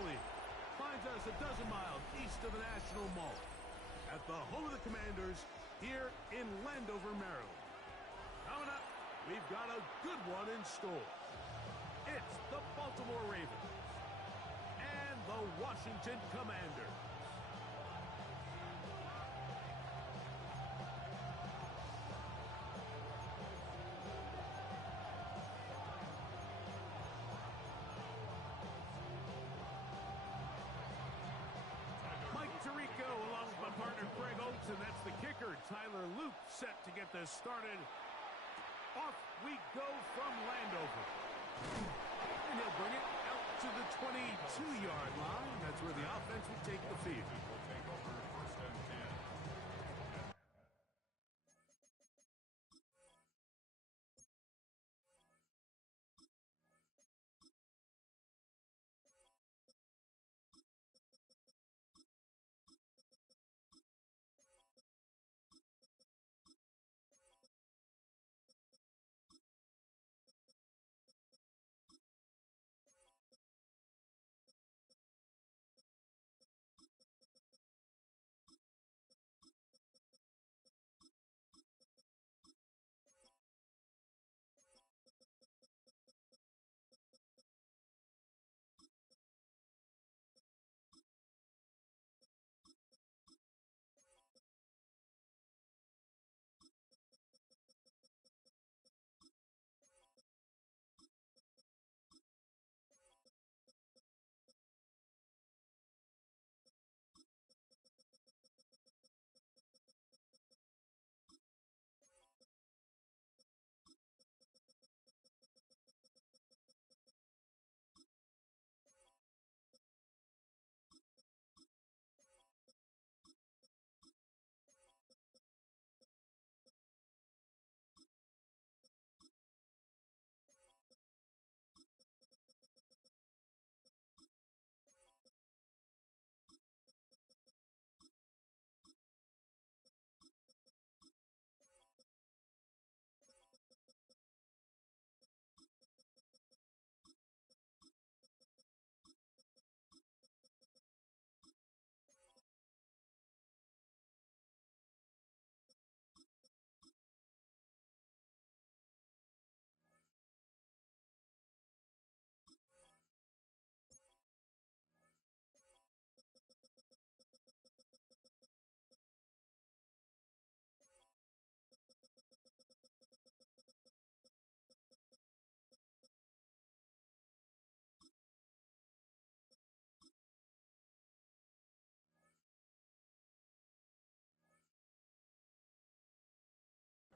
Galilee finds us a dozen miles east of the National Mall at the home of the Commanders here in Landover, Maryland. Coming up, we've got a good one in store. It's the Baltimore Ravens and the Washington Commanders. Along with my partner Greg Oates, and that's the kicker, Tyler Luke, set to get this started. Off we go from Landover. And he'll bring it out to the 22-yard line. That's where the offense will take the field. Will take over first and 10.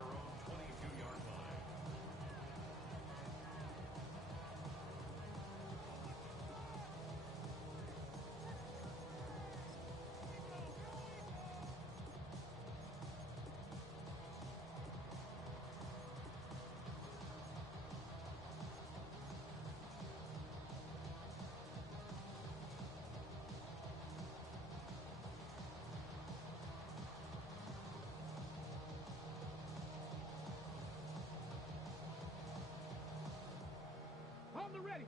Their own 22-yard line. Ready.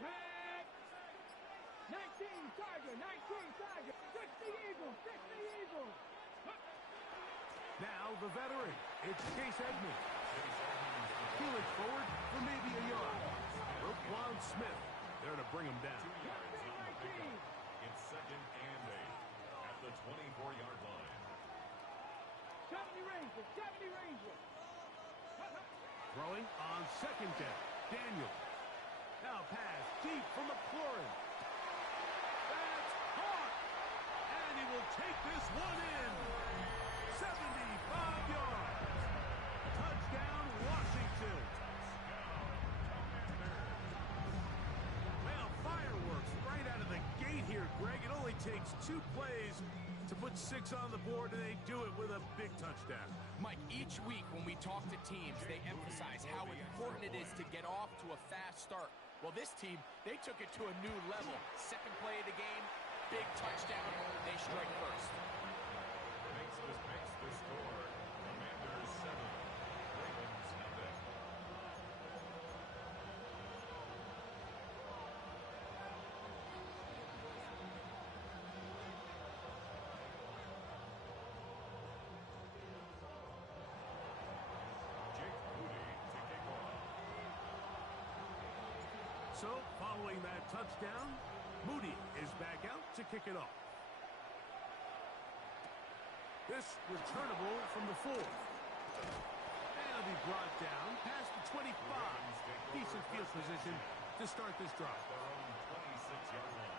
Tag. 19 Tiger, 19 Tiger. 60 Eagles, 60 Eagles. Now the veteran, it's Chase Edmonds. Peeling forward for maybe a yard. Roquan Smith there to bring him down. 2 yards on the pickup. It's second and 8 at the 24-yard line. 70 Rangers, 70 Rangers. Throwing on second down, Daniel. Now pass deep from McLaurin. That's caught. And he will take this one in. 75 yards. Touchdown, Washington. Well, fireworks right out of the gate here, Greg. It only takes 2 plays to put 6 on the board, and they do it with a big touchdown. Mike, each week when we talk to teams, they emphasize how important it is to get off to a fast start. Well, this team, they took it to a new level. Second play of the game, big touchdown. They strike first. Makes the score. Commanders 7, Ravens 0. So, following that touchdown, Moody is back out to kick it off. This returnable from the 4. And it'll be brought down past the 25. Decent field position to start this drive. Their own 26-yard line.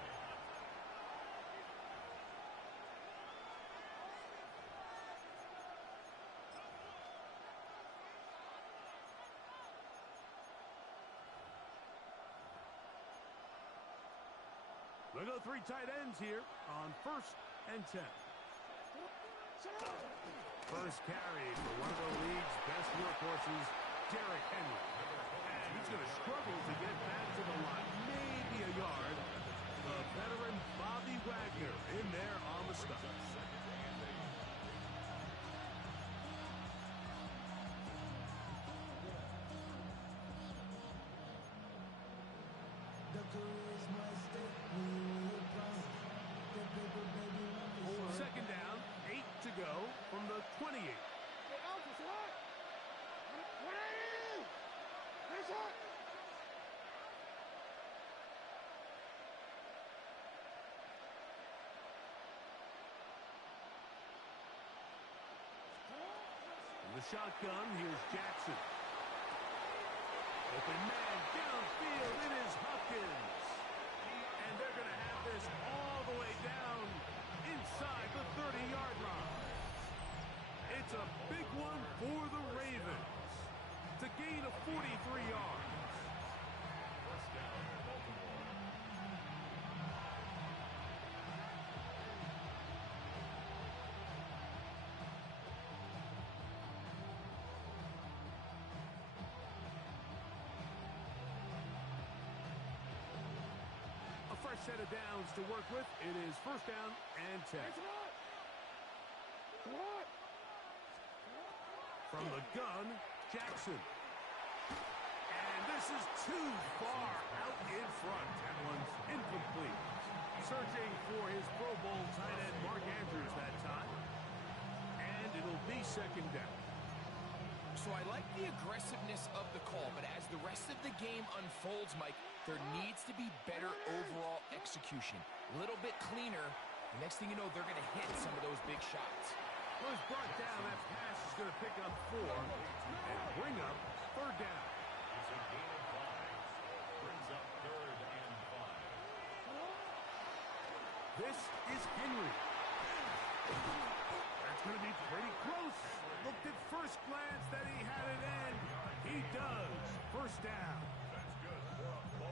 We'll go 3 tight ends here on 1st and 10. First carry for one of the league's best workhorses, Derrick Henry. And he's going to struggle to get back to the line, maybe a yard. The veteran Bobby Wagner in there on the stop. Second down, 8 to go from the 28. Hey, Alpha, what? What are you? Where's that? In the shotgun, here's Jackson. Open man downfield, it is Hopkins. And they're going to have this all the way down inside the 30-yard line. It's a big one for the Ravens to gain a 43 yards. First down, Baltimore. A fresh set of downs to work with. It is first down and 10. What? From the gun, Jackson. And this is too far out in front. That one's incomplete. Searching for his Pro Bowl tight end, Mark Andrews, that time. And it'll be second down. So I like the aggressiveness of the call, but as the rest of the game unfolds, Mike, there needs to be better overall execution. A little bit cleaner. The next thing you know, they're going to hit some of those big shots. Well, it's brought down. That pass is going to pick up 4 and bring up third down. It's a gain of 5. Brings up 3rd and 5. This is Henry. That's going to be pretty close. Looked at first glance that he had it in. He does. First down.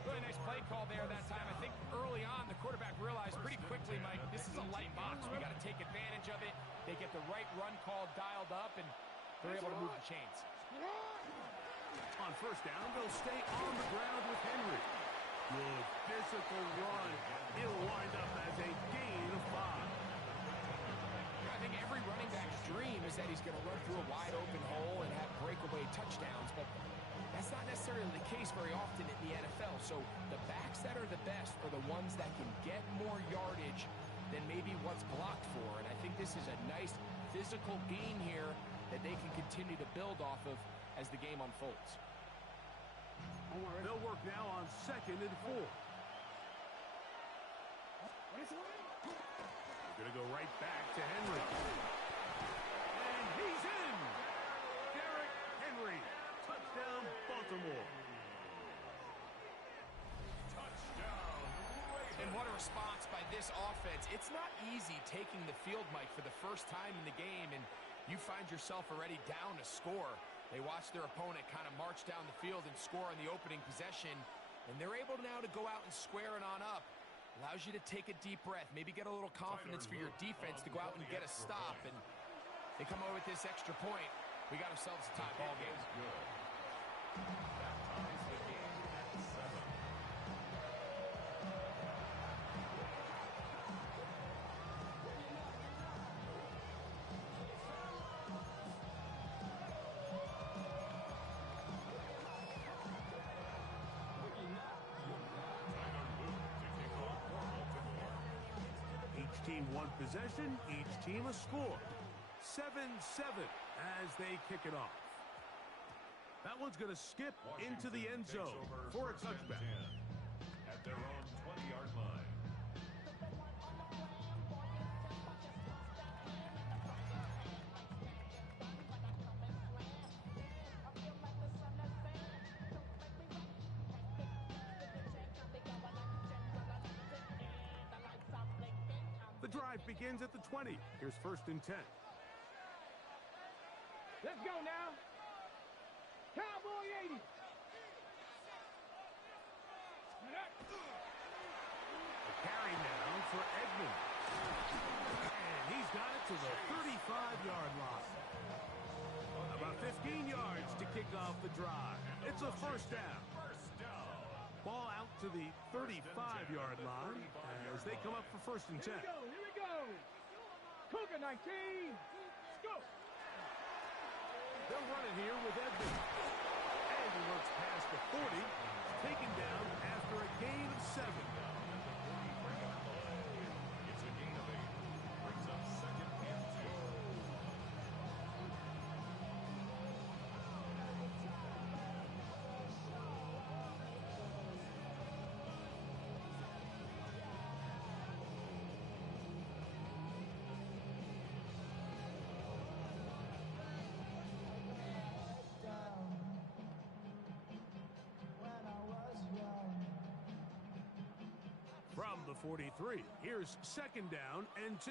Really nice play call there that time. I think early on the quarterback realized pretty quickly, Mike, this is a light box. We got to take advantage of it. They get the right run call dialed up, and they're able to move the chains. On first down, they'll stay on the ground with Henry. Good physical run. It'll wind up as a gain of 5. I think every running back's dream is that he's going to run through a wide open hole and have breakaway touchdowns, but that's not necessarily the case very often in the NFL. So the backs that are the best are the ones that can get more yardage than maybe what's blocked for. And I think this is a nice physical gain here that they can continue to build off of as the game unfolds. They'll work now on second and 4. They're going to go right back to Henry. And he's in! Derrick Henry. Touchdown, Baltimore. Touchdown, Ravens. And what a response by this offense. It's not easy taking the field, Mike, for the first time in the game, and you find yourself already down a score. They watch their opponent kind of march down the field and score on the opening possession, and they're able now to go out and square it on up. Allows you to take a deep breath, maybe get a little confidence for your defense to go out and get a stop, and they come away with this extra point. We got ourselves a tie ball game. Good. That ties the game at 7. 1 possession, each team a score. 7-7 as they kick it off. That one's going to skip into the end zone for a touchback. at their own 20-yard line. The drive begins at the 20. Here's 1st and 10. Let's go now. Cowboy 80. A carry now for Edmund. And he's got it to the 35-yard line. About 15 yards to kick off the drive. It's a 1st down. Ball out to the 35-yard line as they come up for 1st and 10. Here we go. Cougar 19. Let's go. They'll run it here with Edmund. And he works past the 40. Taken down after a gain of 7. It's a gain of 8. Brings up 2nd and 2. From the 43, here's 2nd down and 2.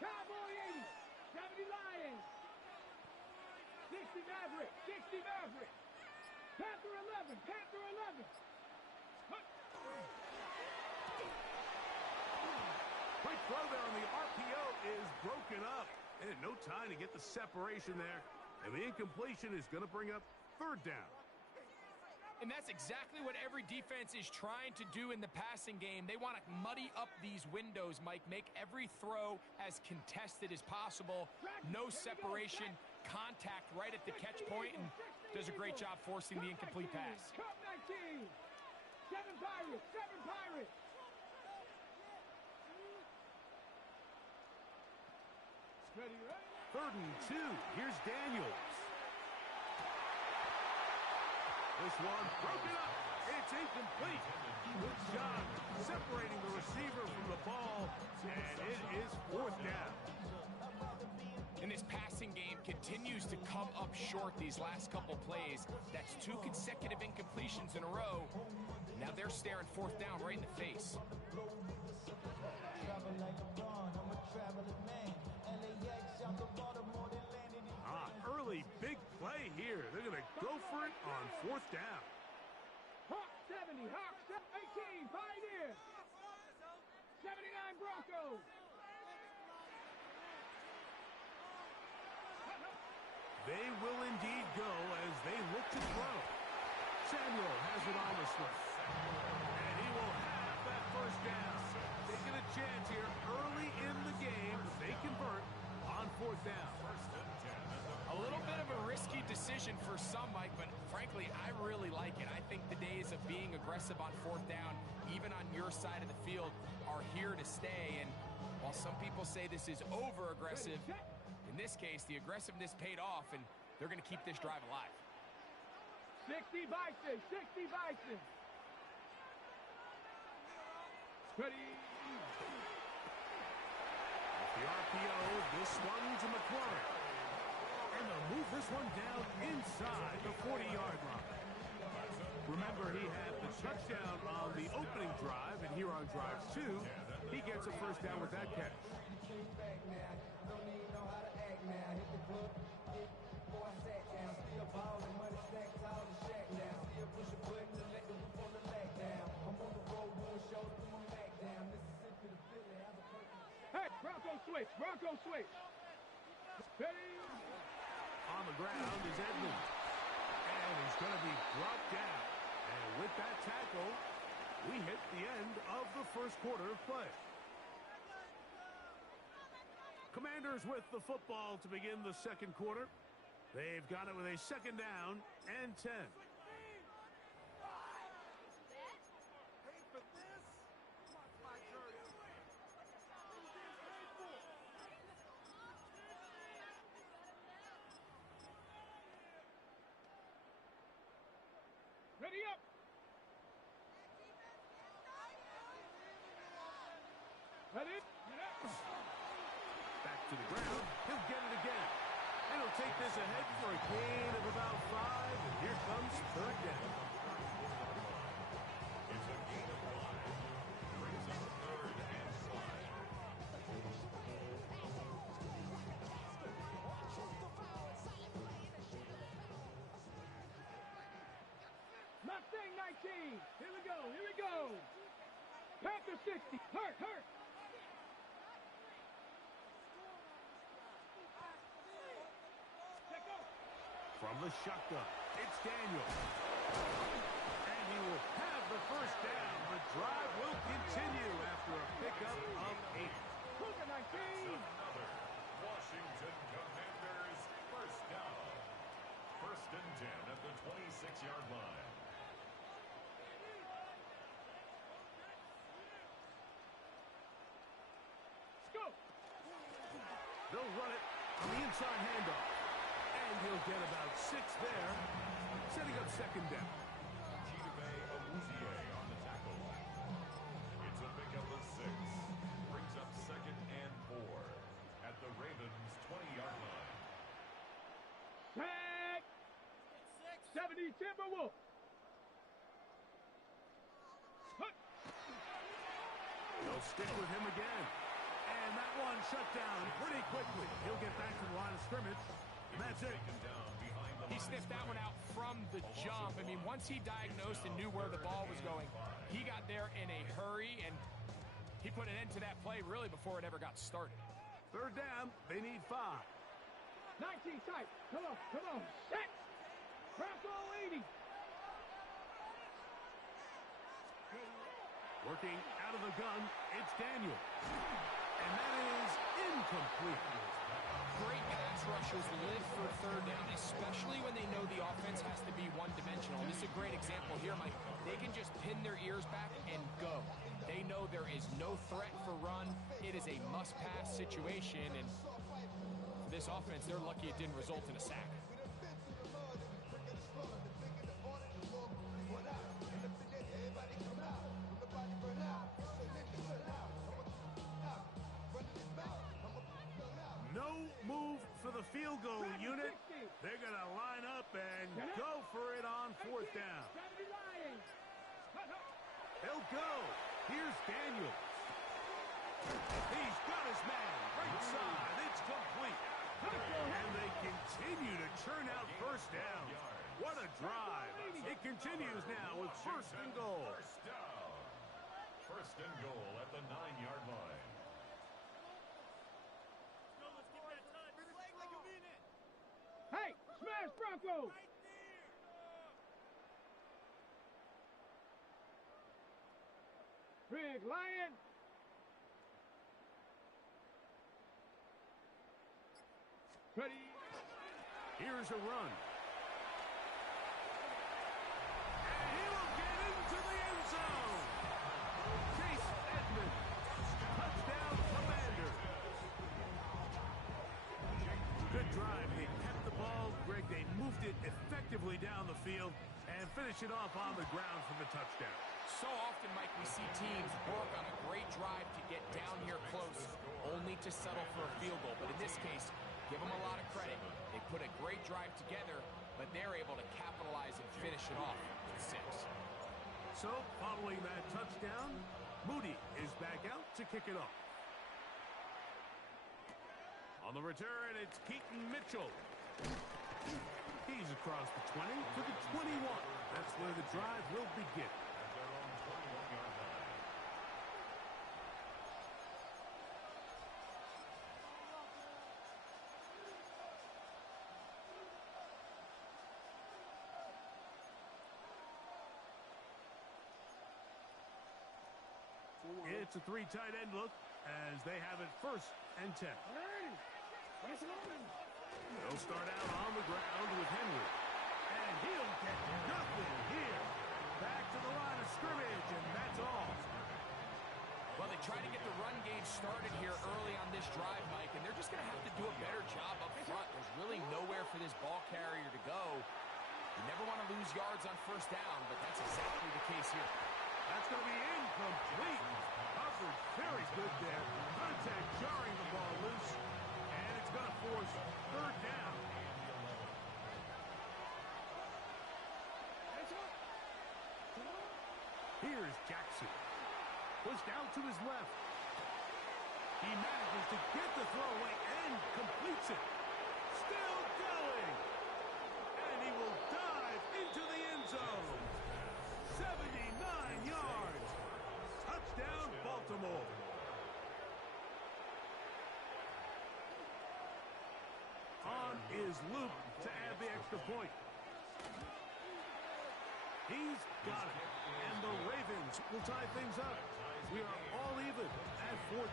Cowboy 80. 70 Lions. 60 Maverick. 60 Maverick. Panther 11. Panther 11. Quick throw there on the RPO is broken up. And no time to get the separation there. And the incompletion is going to bring up 3rd down. And that's exactly what every defense is trying to do in the passing game. They want to muddy up these windows, Mike, make every throw as contested as possible. No separation, contact right at the catch point, and does a great job forcing the incomplete pass. Cup 19. 7 Pirates. 7 Pirates. Ready, ready? 3rd and 2. Here's Daniels. This one broken up. It's incomplete. Good job separating the receiver from the ball, and it is 4th down. And this passing game continues to come up short these last couple plays. That's 2 consecutive incompletions in a row. Now they're staring 4th down right in the face. Early big play here. They're going to go for it on 4th down. Hawk 70. Hawk 18. Pioneer. 79 Broncos. They will indeed go as they look to throw. Samuel has it on the slip. And he will have that 1st down. Taking a chance here early in the game. They convert on 4th down. A little bit of a risky decision for some, Mike, but frankly, I really like it. I think the days of being aggressive on 4th down, even on your side of the field, are here to stay. And while some people say this is over-aggressive, in this case, the aggressiveness paid off, and they're going to keep this drive alive. 60 Bison. 60 Bison. Ready. With the RPO, this one to McClure. And they'll move this one down inside the 40-yard line. Remember, he had the touchdown on the opening drive, and here on drive 2, he gets a 1st down with that catch. Hey, Bronco switch. Bronco switch. Ready. On the ground is Edmund. And he's going to be brought down. And with that tackle, we hit the end of the 1st quarter of play. Commanders with the football to begin the 2nd quarter. They've got it with a 2nd down and 10. Ready up. Ready? Back to the ground. He'll get it again. And he'll take this ahead for a gain of about 5. And here comes third down. It's a gain of 5. Brings up 3rd and 5. Mustang 19. Here we go. Here we go. Panther 60. Hurt. From the shotgun, it's Daniel. And he will have the first down. The drive will continue after a pickup of 8. Cougar 19. Another Washington Commanders first down. 1st and 10 at the 26-yard line. Go. They'll run it on the inside handoff. And he'll get about 6 there, setting up 2nd down. On the tackle. It's a pickup of 6. Brings up 2nd and 4 at the Ravens' 20-yard line. Tag. 70 Timberwolf. They'll stick with him again. And that one shut down pretty quickly. He'll get back to the line of scrimmage. And that's it. He sniffed that one out from the jump. I mean, once he diagnosed and knew where the ball was going, he got there in a hurry, and he put an end to that play really before it ever got started. 3rd down, they need 5. 19 tight. Come on. Set. Bronco 80. Working out of the gun, it's Daniel. And that is incomplete. Great pass rushers live for 3rd down, especially when they know the offense has to be one-dimensional. This is a great example here, Mike. They can just pin their ears back and go. They know there is no threat for run. It is a must-pass situation, and for this offense, they're lucky it didn't result in a sack. No move for the field goal unit. They're going to line up and go for it on 4th down. They'll go. Here's Daniels. He's got his man. Right side. It's complete. And they continue to churn out 1st down. What a drive. It continues now with 1st and goal. 1st down. 1st and goal at the 9-yard line. Hey, smash Bronco! Big Lion! Ready? Here's a run. And he will get into the end zone. Chase Edmonds. Touchdown, Commanders. Good drive. They kept the ball. Greg, they moved it effectively down the field and finished it off on the ground for the touchdown. So often, Mike, we see teams work on a great drive to get down here close, only to settle for a field goal. But in this case, give them a lot of credit. They put a great drive together, but they're able to capitalize and finish it off with 6. So, following that touchdown, Moody is back out to kick it off. On the return, it's Keaton Mitchell. He's across the 20 to the 21. That's where the drive will begin. At their own 21-yard line. It's a 3 tight end look as they have it 1st and 10. They'll start out on the ground with Henry. And he'll get nothing here. Back to the line of scrimmage, and that's all. Well, they try to get the run game started here early on this drive, Mike, and they're just going to have to do a better job up front. There's really nowhere for this ball carrier to go. You never want to lose yards on 1st down, but that's exactly the case here. That's going to be incomplete. A effort. Very good there. Contact jarring the ball loose. And it's going to force third down. Here's Jackson. Pushed out to his left. He manages to get the throw away and completes it. Still going. And he will dive into the end zone. 79 yards. Touchdown, Baltimore. On is Luke to add the extra point. He's got it. And the Ravens will tie things up. We are all even at 14.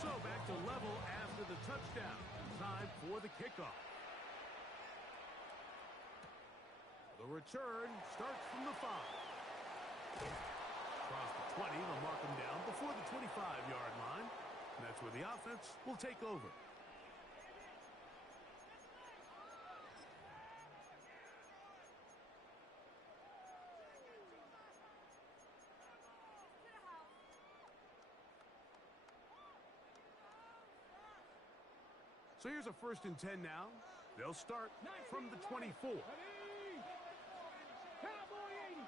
So back to level after the touchdown. Time for the kickoff. The return starts from the 5. Across the 20, they'll mark him down before the 25-yard line. And that's where the offense will take over. So here's a 1st and 10 now. They'll start from the 24. Cowboy 80.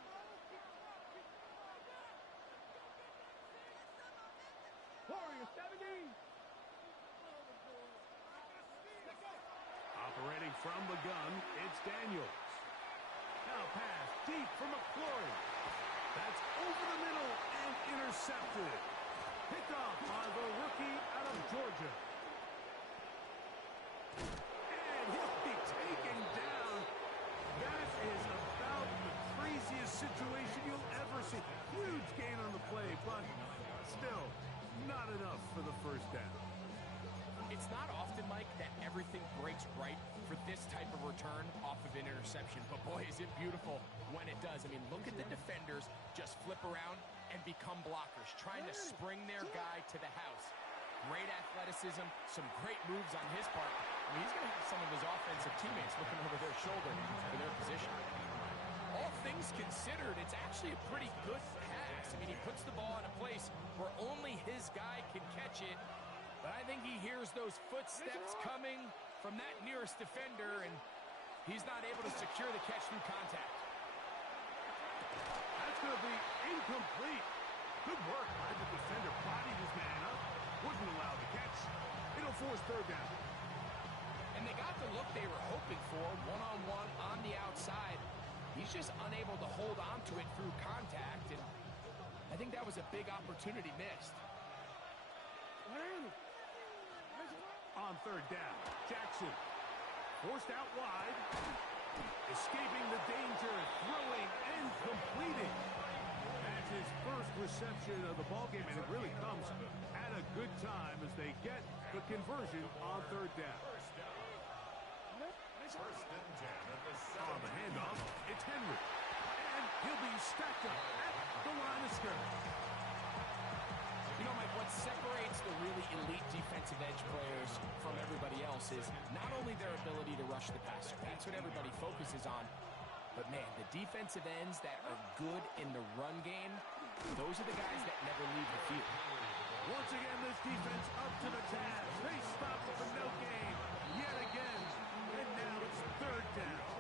Warrior 70. Operating from the gun, it's Daniels. Now pass deep for McLaurin. That's over the middle and intercepted. Picked off by the rookie out of Georgia. And he'll be taken down. That is about the craziest situation you'll ever see. Huge gain on the play, but still not enough for the first down. It's not often, Mike, that everything breaks right for this type of return off of an interception. But boy, is it beautiful when it does. I mean, look at the defenders just flip around and become blockers, trying to spring their guy to the house. Great athleticism, some great moves on his part. I mean, he's going to have some of his offensive teammates looking over their shoulder for their position. All things considered, it's actually a pretty good pass. I mean, he puts the ball in a place where only his guy can catch it. But I think he hears those footsteps coming from that nearest defender, and he's not able to secure the catch through contact. That's going to be incomplete. Good work by the defender, prodding his man up. Wouldn't allow the catch. It'll force third down. And they got the look they were hoping for, one-on-one on the outside. He's just unable to hold on to it through contact, and I think that was a big opportunity missed. On third down, Jackson forced out wide, escaping the danger, throwing and completing. That's his first reception of the ballgame, and it really comes at a good time as they get the conversion on third down. First and 10 at the On the handoff, it's Henry. And he'll be stacked up at the line of scrimmage. You know, Mike, what separates the really elite defensive edge players from everybody else is not only their ability to rush the passer. That's what everybody focuses on. But, man, the defensive ends that are good in the run game, those are the guys that never leave the field. Once again, this defense up to the task. They stop for no gain yet again. And now it's third down.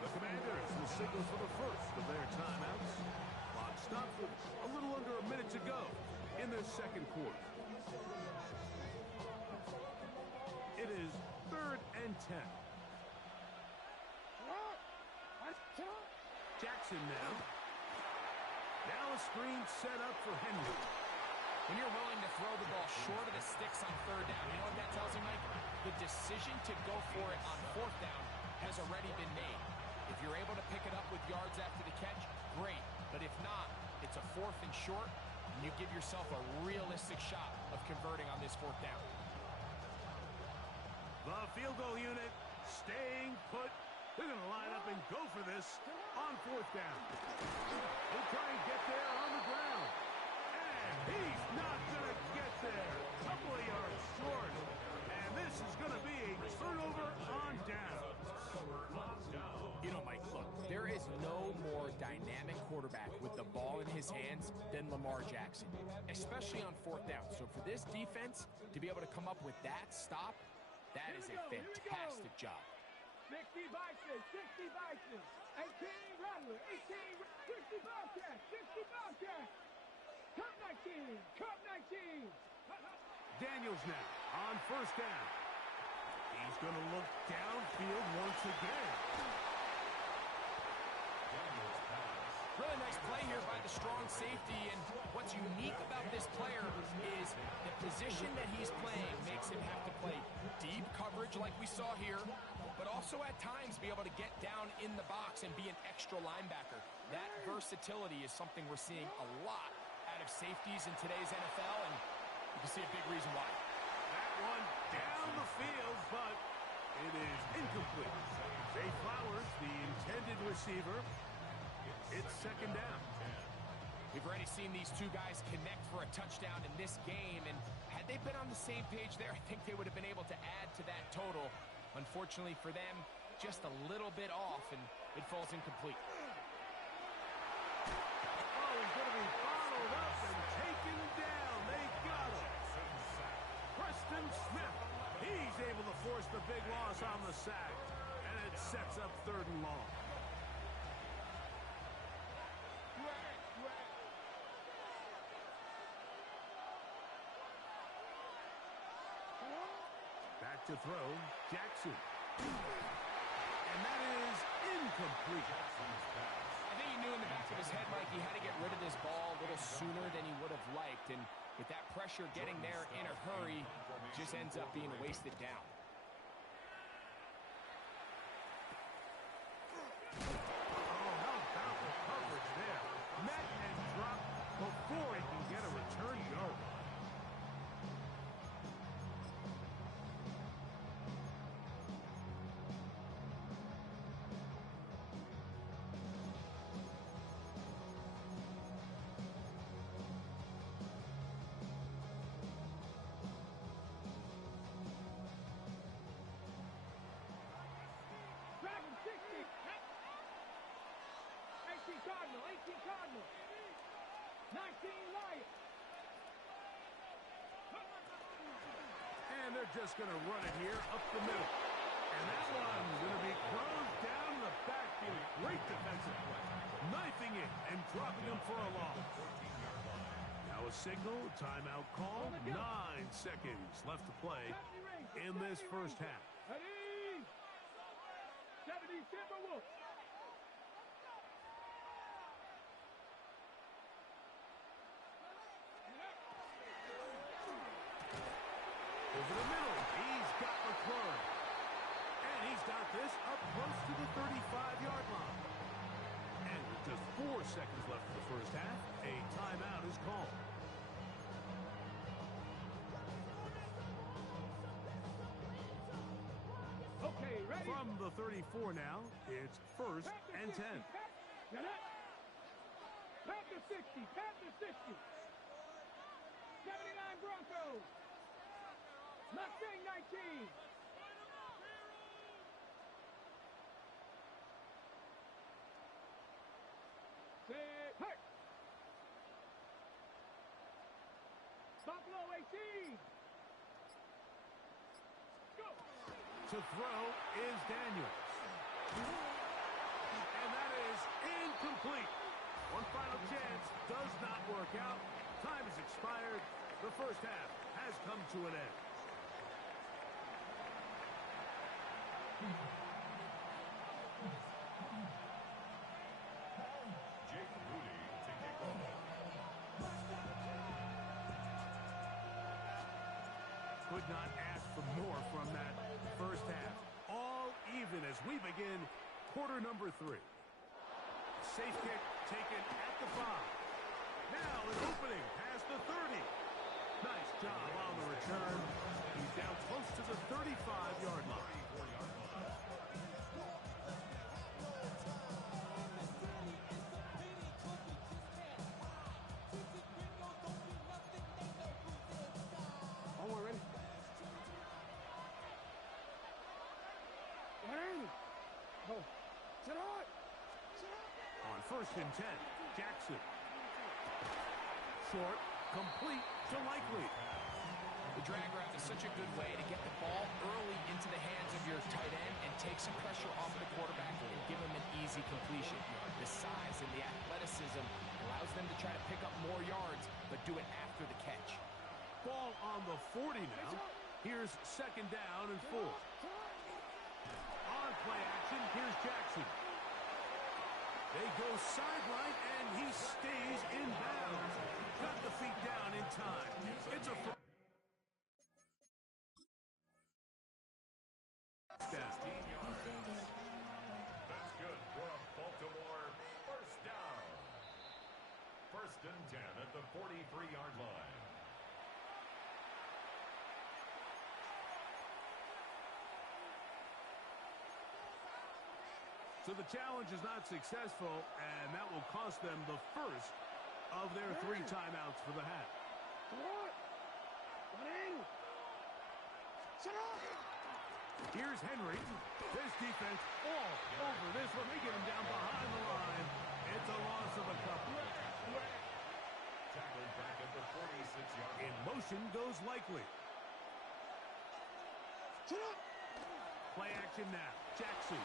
The Commanders will signal for the first of their timeouts. Clock stopped with a little under a minute to go in this second quarter. It is 3rd and 10. Jackson now. Now a screen set up for Henry. When you're willing to throw the ball short of the sticks on third down, you know what that tells you, Mike? The decision to go for it on fourth down has already been made. If you're able to pick it up with yards after the catch, great. But if not, it's a 4th and short, and you give yourself a realistic shot of converting on this 4th down. The field goal unit staying put. They're going to line up and go for this on 4th down. They'll try and get there on the ground. And he's not going to get there. Couple of yards short. And this is going to be a turnover on down. his hands than Lamar Jackson, especially on fourth down. So for this defense to be able to come up with that stop, that is a fantastic job. 60 Vikings, 60 Vikings, 18 Rattler, 18, 60 Bobcats, 60 Bobcats. Cup 19, Cup 19. Daniels now on first down. He's going to look downfield once again. Really nice play here by the strong safety, and what's unique about this player is the position that he's playing makes him have to play deep coverage like we saw here, but also at times be able to get down in the box and be an extra linebacker. That versatility is something we're seeing a lot out of safeties in today's NFL, and you can see a big reason why. That one down the field, but it is incomplete. Zay Flowers, the intended receiver. It's second down. We've already seen these two guys connect for a touchdown in this game, and had they been on the same page there, I think they would have been able to add to that total. Unfortunately for them, just a little bit off, and it falls incomplete. Oh, he's going to be followed up and taken down. They got him. Preston Smith. He's able to force the big loss on the sack, and it sets up third and long. Back to throw, Jackson. And that is incomplete. I think he knew in the back of his head, Mike, he had to get rid of this ball a little sooner than he would have liked. And with that pressure getting there in a hurry, just ends up being wasted down. Oh, how about the coverage there? Met and dropped before he can get a return go. Dragon 60. 18 Cardinal, 18 Cardinal. 19 Lion. And they're just going to run it here up the middle. And that one's going to be closed down the backfield. Great defensive play. Knifing it and dropping him for a loss. Now a signal, timeout call. 9 seconds left to play in this first half. Ready? 70 Timberwolves. Over the middle, he's got McClure. And he's got this up close to the 35-yard line. And with just 4 seconds left in the first half, a timeout is called. Okay, ready? From the 34 now, it's first and 10. Panther 60, Panther 60. 79 Broncos. Mustang 19. Say, hey. Buffalo 18. Go. To throw is Daniels. And that is incomplete. One final chance does not work out. Time has expired. The first half has come to an end. Jake Moody to kick off. Could not ask for more from that first half. All even as we begin quarter number 3. Safe kick taken at the 5. Now an opening past the 30. Nice job on the return. He's down close to the 35-yard line. Oh, we're ready. Ready? Oh, sit on. On first and 10, Jackson. short, complete to Likely. The drag route is such a good way to get the ball early into the hands of your tight end and take some pressure off of the quarterback and give him an easy completion. The size and the athleticism allows them to try to pick up more yards, but do it after the catch. Ball on the 40 now. Here's second down and 4. On play action, here's Jackson. They go sideline, and he stays in bounds. Got the feet down in time. It's a first down. That's good for a Baltimore first down. First and 10 at the 43-yard line. So the challenge is not successful, and that will cost them the first of their 3 timeouts for the half. Here's Henry. This defense all over this one. They get him down behind the line. It's a loss of a couple. Tackled back at the 46-yard line. In motion goes Likely. Play action now. Jackson.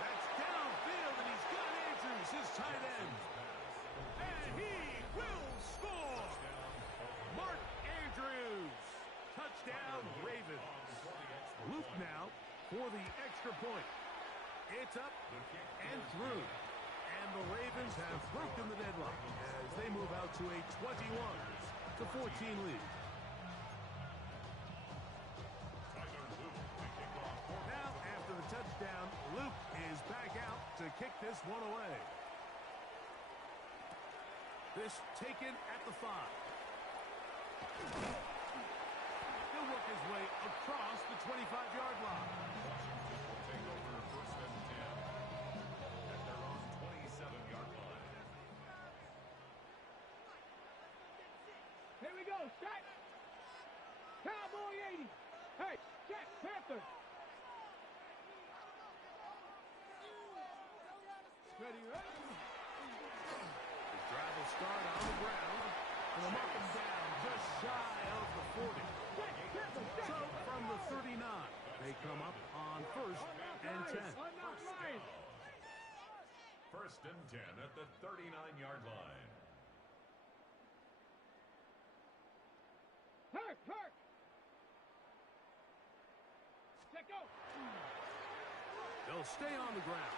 That's downfield, and he's got Andrews, his tight end. And he will score. Mark Andrews. Touchdown, Ravens. Luke now for the extra point. It's up and through. And the Ravens have broken the deadlock as they move out to a 21-14 lead. Now, after the touchdown, Luke is back out to kick this one away. This taken at the 5. He'll work his way across the 25-yard line. Washington will take over first and 10 at their own 27-yard line. Here we go. Set. Cowboy 80. Hey, check. Panther. Ready, ready. The drive will start on the ground. And they'll mark him down just shy of the 40. So from the 39, they come up on first and 10. First and 10 at the 39-yard line. Hurt, hurt. Check go. They'll stay on the ground.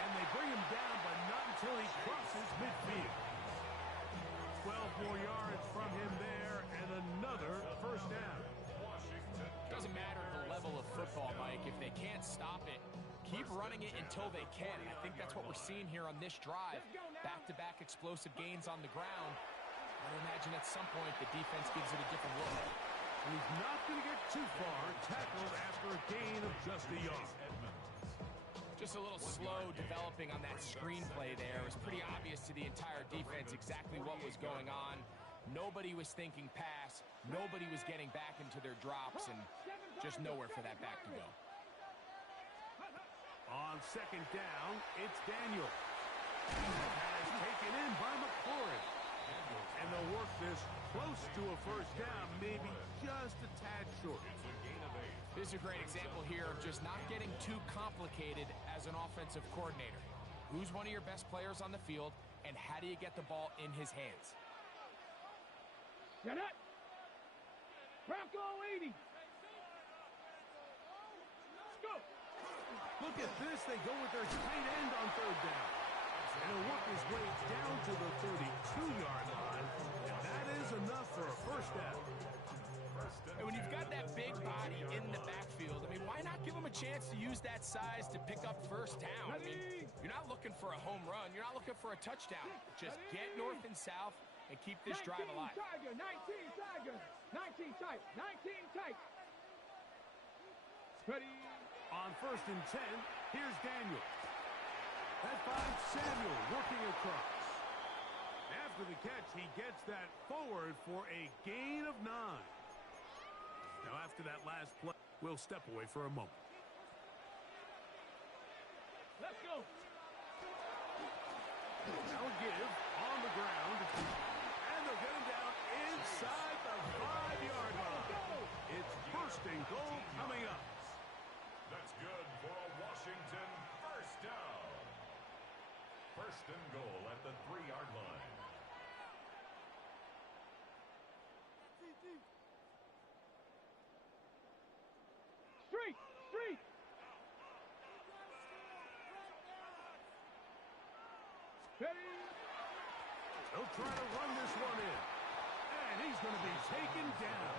And they bring him down, but not until he crosses midfield. 12 more yards from him there, and another first down. Doesn't matter the level of football, Mike. If they can't stop it, keep running it until they can. I think that's what we're seeing here on this drive. Back-to-back explosive gains on the ground. I imagine at some point the defense gives it a different look. He's not going to get too far. Tackled after a gain of just a yard. Just a little slow developing on that screenplay there. It was pretty obvious to the entire defense exactly what was going on. Nobody was thinking pass. Nobody was getting back into their drops, and just nowhere for that back to go. On second down, it's Daniel. Has taken in by McLaurin. And they'll work this close to a first down, maybe just a tad short. This is a great example here of just not getting too complicated as an offensive coordinator. Who's one of your best players on the field, and how do you get the ball in his hands? Get it. Bronco 80. Go. Look at this. They go with their tight end on third down. And he'll work his way down to the 32-yard line. And that is enough for a first down. And when you've got that big body in the backfield, I mean, why not give him a chance to use that size to pick up first down? I mean, you're not looking for a home run. You're not looking for a touchdown. Just get north and south and keep this drive alive. 19 Tiger. 19 tight. 19 tight. Ready. On first and 10, here's Daniel. That finds Samuel working across. After the catch, he gets that forward for a gain of 9. Now, after that last play, we'll step away for a moment. Let's go. Now a give on the ground. And they'll get him down inside the 5-yard line. It's first and goal coming up. That's good for a Washington first down. First and goal at the 3-yard line. Street! Street! Steady! They'll try to run this one in. And he's going to be taken down.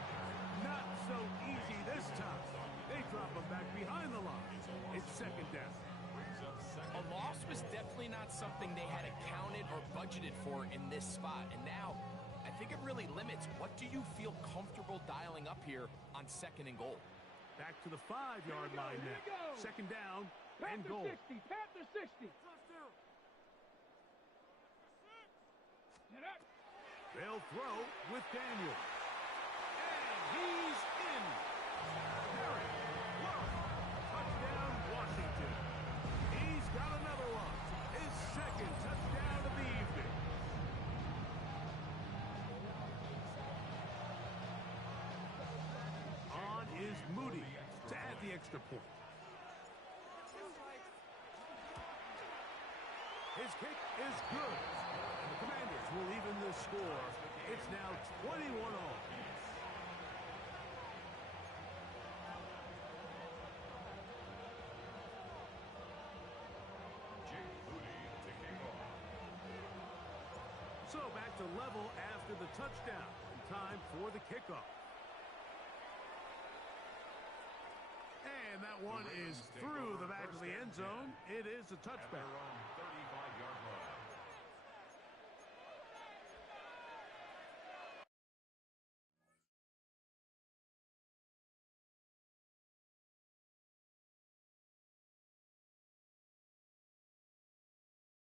Not so easy this time. They drop him back behind the line. It's second down. A loss was definitely not something they had accounted or budgeted for in this spot. And now, I think it really limits what do you feel comfortable dialing up here on second and goal. Back to the 5-yard line now. Second down and Panther goal. 60! Panther 60! They'll throw with Daniel. And he's in. Very close. Touchdown, Washington. He's got another one. His second touchdown of the evening. On is Moody to add the extra point. His kick is good. And the Commanders will even the score. It's now 21-all. So back to level after the touchdown. And time for the kickoff. And that one is through the back of the end zone. It is a touchback.